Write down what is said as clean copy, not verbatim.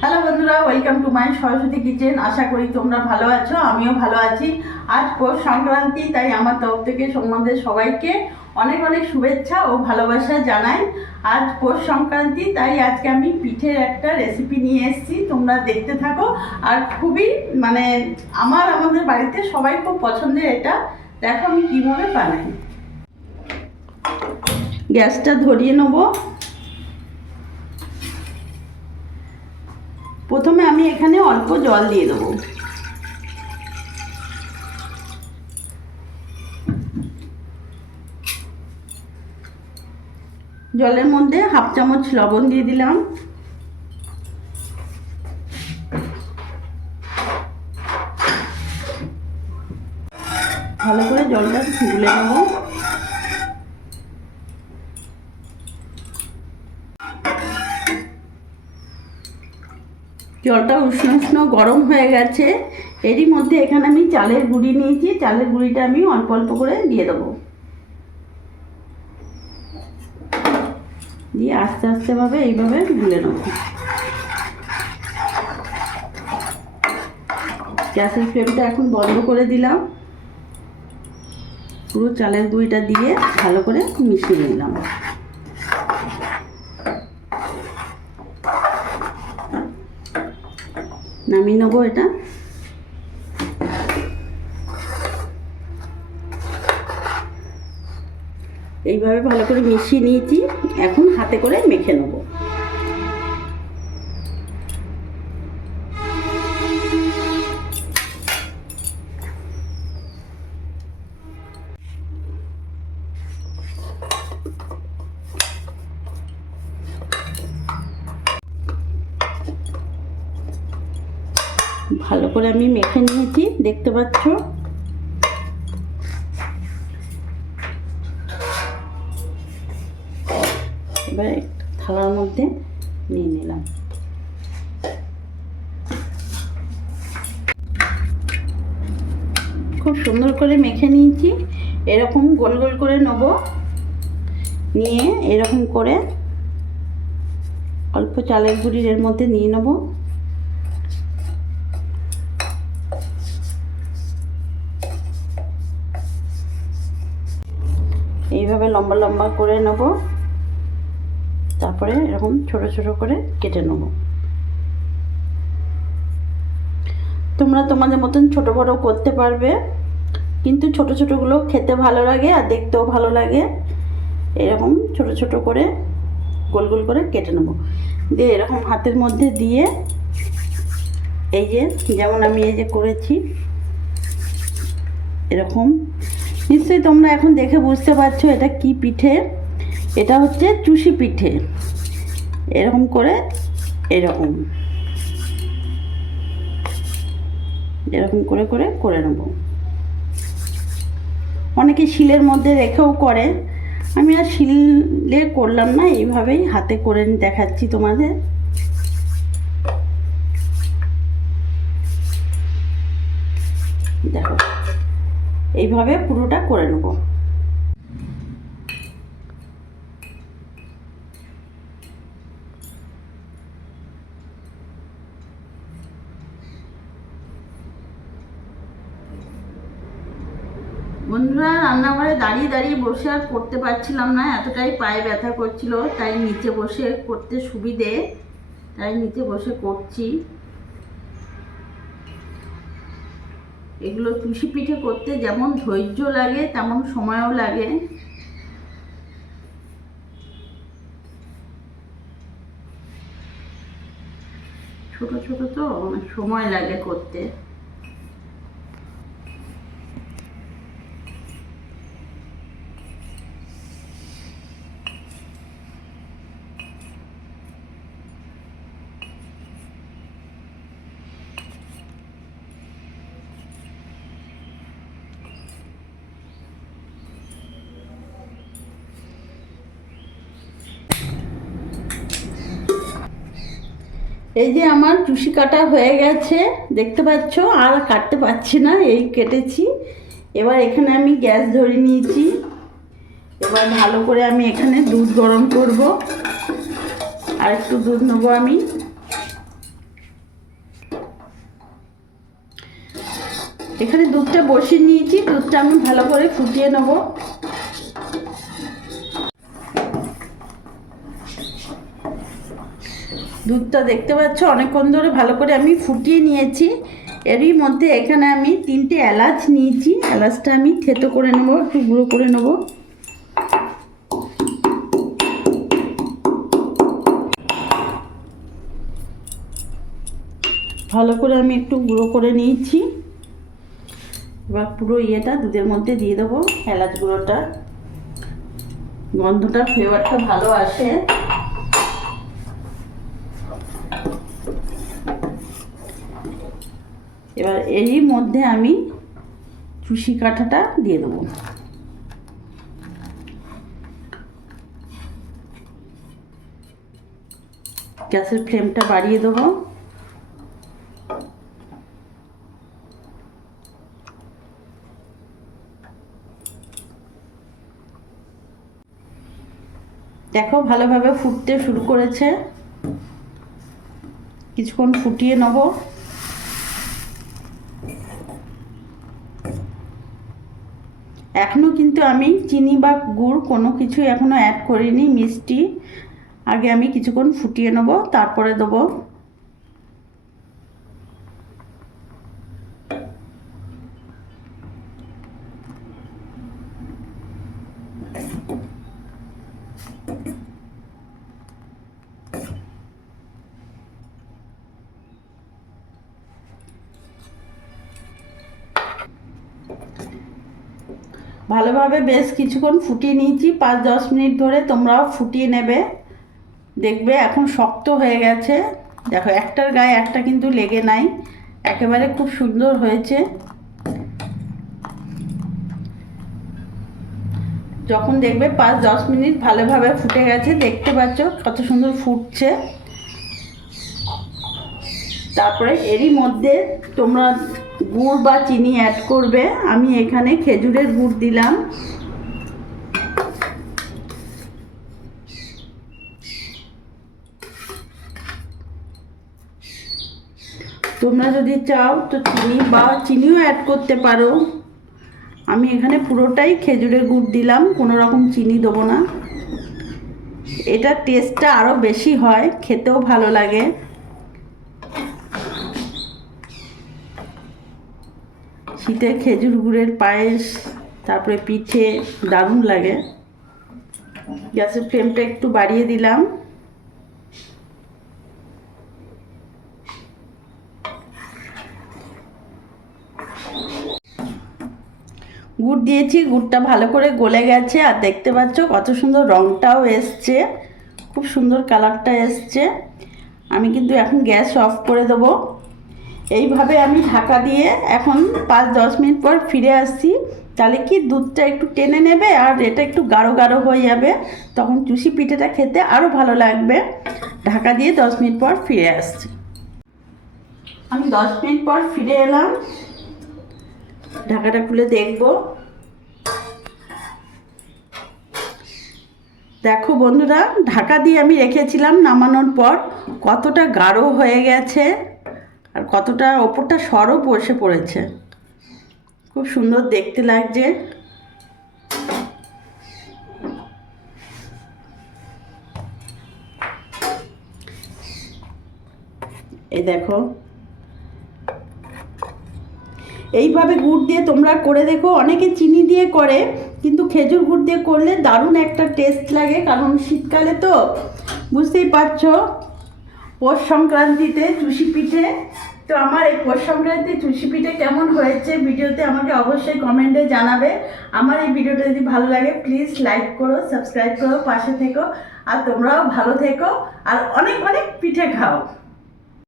Hello বন্ধুরা, welcome to my Saraswati kitchen. আশা করি তোমরা ভালো আছো, আমিও ভালো আছি। আজ পৌষ সংক্রান্তি, তাই আমার তরফ থেকে তোমাদের সবাইকে অনেক অনেক শুভেচ্ছা ও ভালোবাসা জানাই। আজ পৌষ সংক্রান্তি, তাই আজকে আমি পিঠের একটা রেসিপি নিয়ে এসেছি, তোমরা দেখতে থাকো। আর খুবই আমাদের বাড়িতে সবাই খুব পছন্দের এটা। দেখো আমি কীভাবে বানাই। গ্যাসটা ধরিয়ে নেবো। প্রথমে আমি এখানে অল্প জল দিয়ে দেবো। জলের মধ্যে হাফ চামচ লবণ দিয়ে দিলাম। ভালো করে জলটা গুলে নেব। জলটা উষ্ণ উষ্ণ গরম হয়ে গেছে। এরই মধ্যে এখানে আমি চালের গুঁড়ি নিয়েছি, চালের গুঁড়িটা আমি অল্প অল্প করে দিয়ে দেবো। দিয়ে আস্তে আস্তে ভাবে এইভাবে গুলে নেব। গ্যাসের ফ্লেমটা এখন বন্ধ করে দিলাম। পুরো চালের গুঁড়িটা দিয়ে ভালো করে মিশিয়ে নিলাম। নামিয়ে নেবো এটা। এইভাবে ভালো করে মিশিয়ে নিয়েছি, এখন হাতে করে মেখে নেব। ভালো করে আমি মেখে নিয়েছি, দেখতে পাচ্ছ। এবার একটা থালার মধ্যে নিয়ে নিলাম। খুব সুন্দর করে মেখে নিয়েছি। এরকম গোল গোল করে নেব, নিয়ে এরকম করে অল্প চালের গুঁড়ির এর মধ্যে নিয়ে নেব। এইভাবে লম্বা লম্বা করে নেব, তারপরে এরকম ছোট ছোট করে কেটে নেব। তোমরা তোমাদের মতন ছোট বড় করতে পারবে, কিন্তু ছোট ছোটগুলো খেতে ভালো লাগে আর দেখতেও ভালো লাগে। এরকম ছোট ছোট করে গোল গোল করে কেটে নেব। দিয়ে এরকম হাতের মধ্যে দিয়ে এই যে যেমন আমি এই যে করেছি, এরকম নিশ্চয়ই তোমরা এখন দেখে বুঝতে পারছো এটা কি পিঠে। এটা হচ্ছে চুষি পিঠে। এরকম করে এরকম এরকম করে করে করে নেব। অনেকে শিলের মধ্যে রেখেও করে, আমি আর শিলে করলাম না, এইভাবেই হাতে করে দেখাচ্ছি তোমাদের। দেখো এইভাবে পুরোটা করে নেব। বন্ধুরা, রান্নাঘরে দাঁড়িয়ে দাঁড়িয়ে বসে আর করতে পারছিলাম না, এতটাই পায়ে ব্যথা করছিল, তাই নিচে বসে করতে সুবিধে, তাই নিচে বসে করছি। এগুলো চুষি পিঠে করতে যেমন ধৈর্য লাগে তেমন সময়ও লাগে। ছোট ছোট তো অনেক সময় লাগে করতে। এই যে আমার চুষি কাটা হয়ে গেছে, দেখতে পাচ্ছ। আর কাটতে পারছি না, এই কেটেছি। এবার এখানে আমি গ্যাস ধরিয়ে নিয়েছি। এবার ভালো করে আমি এখানে দুধ গরম করব। আর একটু দুধ নেবো আমি। এখানে দুধটা বসিয়ে নিয়েছি, দুধটা আমি ভালো করে ফুটিয়ে নেব। দুধটা দেখতে পাচ্ছ অনেকক্ষণ ধরে ভালো করে আমি ফুটিয়ে নিয়েছি। এরই মধ্যে এখানে আমি 3টে এলাচ নিয়েছি, এলাচটা আমি থেতো করে নেব, একটু গুঁড়ো করে নেব। ভালো করে আমি একটু গুঁড়ো করে নিয়েছি। এবার পুরো ইয়েটা দুধের মধ্যে দিয়ে দেবো, এলাচ গুঁড়োটা, গন্ধটা ফ্লেভারটা ভালো আসে। এবার এরই মধ্যে আমি চুষি কাঠাটা দিয়ে দেবো। গ্যাসের ফ্লেমটা বাড়িয়ে দেবো। দেখো ভালোভাবে ফুটতে শুরু করেছে, কিছুক্ষণ ফুটিয়ে নেব। এখনও কিন্তু আমি চিনি বা গুড় কোনো কিছু এখনও অ্যাড করিনি, মিষ্টি আগে আমি কিছুক্ষণ ফুটিয়ে নেব, তারপরে দেবো। ভালোভাবে বেশ কিছুক্ষণ ফুটিয়ে নিয়েছি, 5-10 মিনিট ধরে তোমরাও ফুটিয়ে নেবে। দেখবে এখন শক্ত হয়ে গেছে, দেখো একটার গায়ে একটা কিন্তু লেগে নাই, একেবারে খুব সুন্দর হয়েছে। যখন দেখবে 5-10 মিনিট ভালোভাবে ফুটে গেছে, দেখতে পাচ্ছ কত সুন্দর ফুটছে। তারপরে এরই মধ্যে তোমরা গুড় বা চিনি অ্যাড করবে। আমি এখানে খেজুরের গুড় দিলাম। তোমরা যদি চাও তো চিনিও অ্যাড করতে পারো। আমি এখানে পুরোটাই খেজুরের গুড় দিলাম, কোনো রকম চিনি দেবো না। এটা টেস্টটা আরও বেশি হয়, খেতেও ভালো লাগে। শীতের খেজুর গুড়ের পায়েস, তারপরে পিঠে দারুণ লাগে। গ্যাসের ফ্লেমটা একটু বাড়িয়ে দিলাম। গুড় দিয়েছি, গুড়টা ভালো করে গলে গেছে, আর দেখতে পাচ্ছ কত সুন্দর রঙটাও এসছে, খুব সুন্দর কালারটা এসছে। আমি কিন্তু এখন গ্যাস অফ করে দেবো। এইভাবে আমি ঢাকা দিয়ে এখন 5-10 মিনিট পর ফিরে আসছি। তাহলে কি দুধটা একটু টেনে নেবে আর এটা একটু গাঢ় গাঢ় হয়ে যাবে, তখন চুষি পিঠেটা খেতে আরও ভালো লাগবে। ঢাকা দিয়ে 10 মিনিট পর ফিরে আসছি। আমি 10 মিনিট পর ফিরে এলাম, ঢাকাটা খুলে দেখব। দেখো বন্ধুরা, ঢাকা দিয়ে আমি রেখেছিলাম, নামানোর পর কতটা গাঢ় হয়ে গেছে আর কতটা ওপরটা সরও বসে পড়েছে, খুব সুন্দর দেখতে লাগছে। এই দেখো, এইভাবে গুড় দিয়ে তোমরা করে দেখো। অনেকে চিনি দিয়ে করে, কিন্তু খেজুর গুড় দিয়ে করলে দারুণ একটা টেস্ট লাগে। কারণ শীতকালে তো বুঝতেই পারছো, পৌষ সংক্রান্তিতে চুষি পিঠে। তো আমার এই পৌষ সংক্রান্তি চুষি পিঠে কেমন হয়েছে ভিডিওতে আমাকে অবশ্যই কমেন্টে জানাবে। আমার এই ভিডিওটা যদি ভালো লাগে প্লিজ লাইক করো, সাবস্ক্রাইব করো, পাশে থেকো। আর তোমরাও ভালো থেকো আর অনেক অনেক পিঠে খাও।